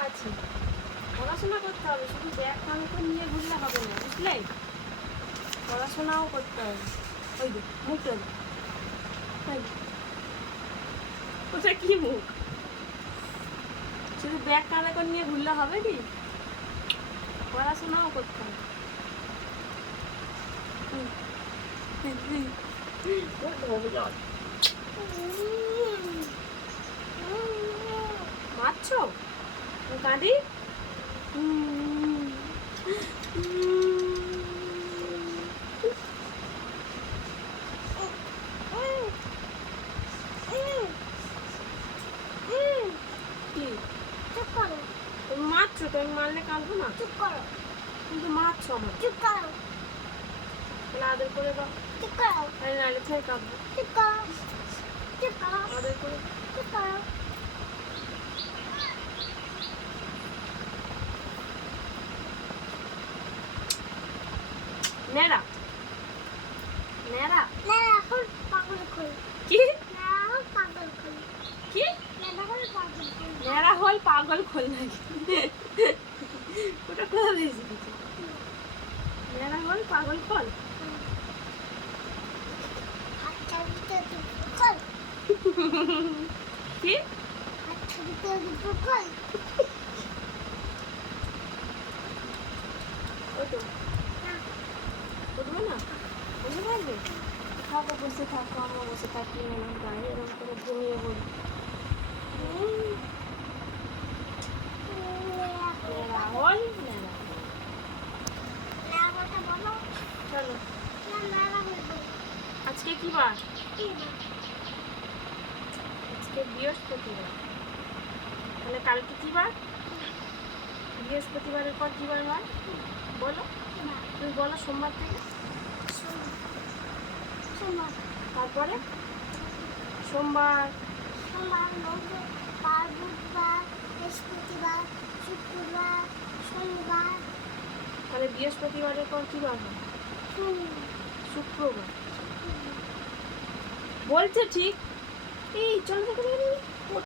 আছে পড়াশোনা করতে হবে শুধু ব্যাগ তো নিয়ে ঘুরলে হবে না বুঝলে? পড়াশোনাও করতে হবে। ওই যে মুখটা। ওটা কি মুখ? শুধু ব্যাগ কানে নিয়ে ঘুরলে হবে কি? পড়াশোনাও করতে হবে। হুম। হুম, হুম। মারছো কাঁদি? মারছো মারলে কাঁদবো না? চুপ করো। কিন্তু মারছো আমার চুপ করো। তাহলে আদর করে দাও। চুপ করো। তাহলে নাহলে থেকে কাঁদবো। চুপ করো। চুপ করো। আদর করে। চুপ করো। নেড়া নেড়া না এখন পাগল খোল কি না এখন পাগল খোল কি না এখন পাগল খোল হল পাগল খোল নাকি ওটা কোথা দিয়ে শিখেছি হল পাগল খোল কি ওটো বসে থাকবে থাকো বসে থাকো আমরা বসে থাকি না গায়ে এরকম করে ঘুমিয়ে পড়ি নেড়া হল নেড়া নামটা বলো চলো আজকে কি বার আজকে বৃহস্পতিবার তাহলে কালকে কি বার বৃহস্পতিবারের পর কি বার হয় বলো তুমি বলো সোমবার থেকে তারপরে? সোমবার। সোমবার মঙ্গলবার বুধবার বৃহস্পতিবার শুক্রবার শনিবার। তাহলে বৃহস্পতিবারের পর কী বার শুক্রবার। বলছে ঠিক। এই চল দেখো।